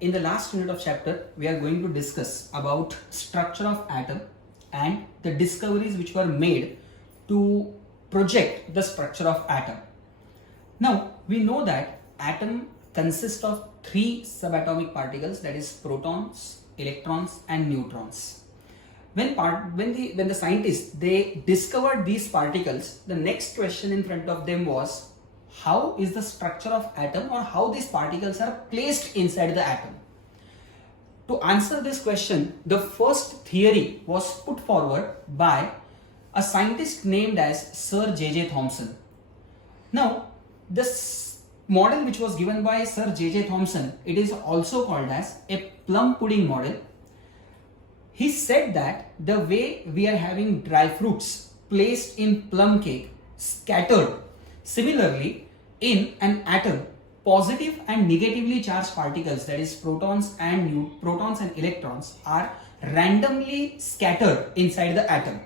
In the last unit of chapter, we are going to discuss about structure of atom and the discoveries which were made to project the structure of atom. Now, we know that atom consists of three subatomic particles, that is protons, electrons and neutrons. When the scientists they discovered these particles, the next question in front of them was, how is the structure of atom, or how these particles are placed inside the atom? To answer this question, the first theory was put forward by a scientist named as Sir J.J. Thompson. Now, this model which was given by Sir J.J. Thompson, it is also called as a plum pudding model. He said that the way we are having dry fruits placed in plum cake scattered, similarly in an atom, positive and negatively charged particles, that is protons and electrons, are randomly scattered inside the atom.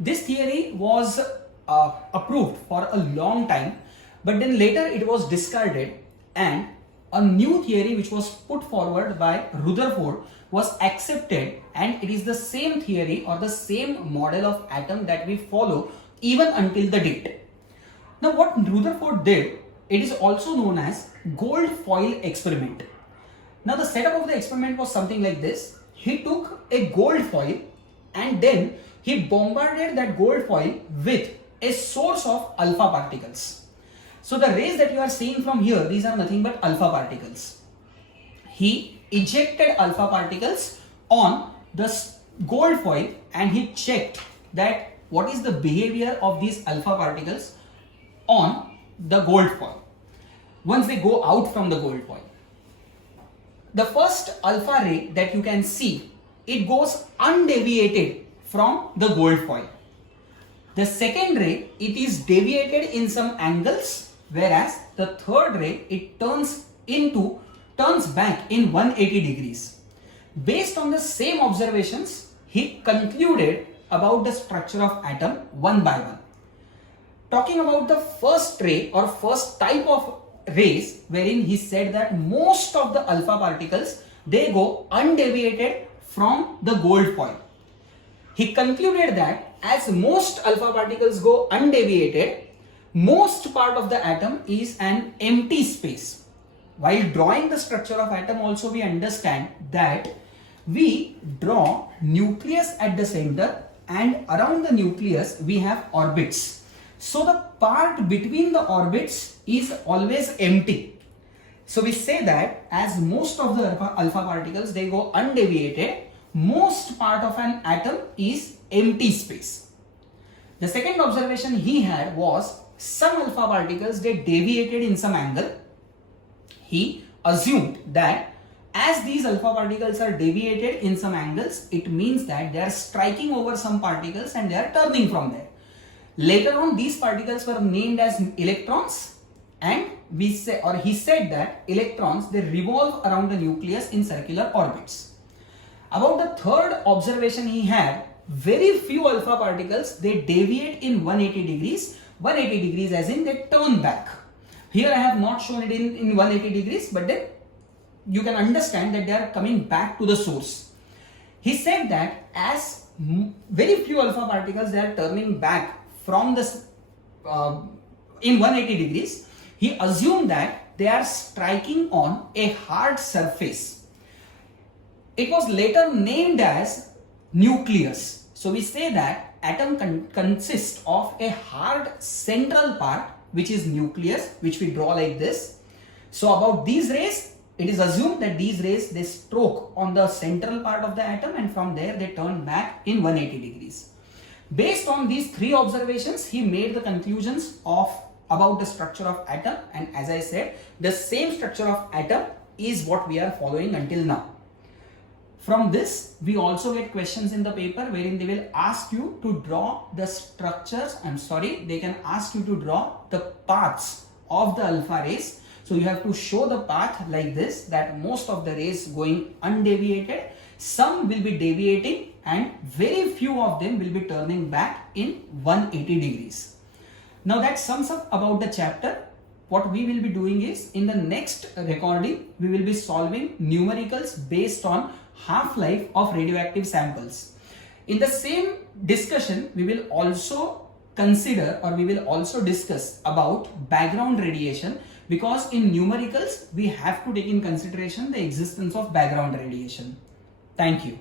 This theory was approved for a long time, but then later it was discarded and a new theory which was put forward by Rutherford was accepted, and it is the same theory or the same model of atom that we follow even until the date. Now, what Rutherford did, it is also known as gold foil experiment. Now, the setup of the experiment was something like this. He took a gold foil and then he bombarded that gold foil with a source of alpha particles. So the rays that you are seeing from here, these are nothing but alpha particles. He ejected alpha particles on the gold foil and he checked that what is the behavior of these alpha particles on the gold foil once they go out from the gold foil. The first alpha ray that you can see, it goes undeviated from the gold foil. The second ray, it is deviated in some angles, whereas the third ray, it turns back in 180 degrees. Based on the same observations, he concluded about the structure of atom one by one. Talking about the first ray or first type of rays, wherein he said that most of the alpha particles, they go undeviated from the gold foil. He concluded that as most alpha particles go undeviated, most part of the atom is an empty space. While drawing the structure of atom also, we understand that we draw nucleus at the center and around the nucleus we have orbits. So the part between the orbits is always empty. So we say that as most of the alpha particles, they go undeviated, most part of an atom is empty space. The second observation he had was some alpha particles, they deviated in some angle. He assumed that as these alpha particles are deviated in some angles, it means that they are striking over some particles and they are turning from there. Later on, these particles were named as electrons, and he said that electrons, they revolve around the nucleus in circular orbits. About the third observation he had, very few alpha particles, they deviate in 180 degrees. 180 degrees as in they turn back. Here I have not shown it in 180 degrees, but then you can understand that they are coming back to the source. He said that as very few alpha particles, they are turning back from this in 180 degrees, he assumed that they are striking on a hard surface. It was later named as nucleus. So we say that atom consists of a hard central part, which is nucleus, which we draw like this. So about these rays, it is assumed that these rays, they stroke on the central part of the atom and from there they turn back in 180 degrees. Based on these three observations, he made the conclusions about the structure of atom, and as I said, the same structure of atom is what we are following until now. From this, we also get questions in the paper wherein they will ask you to draw the structures, they can ask you to draw the paths of the alpha rays. So you have to show the path like this, that most of the rays going undeviated, some will be deviating and very few of them will be turning back in 180 degrees. Now that sums up about the chapter. what we will be doing is, in the next recording, we will be solving numericals based on half-life of radioactive samples. In the same discussion, we will also consider, or we will also discuss about background radiation, because in numericals we have to take in consideration the existence of background radiation. Thank you.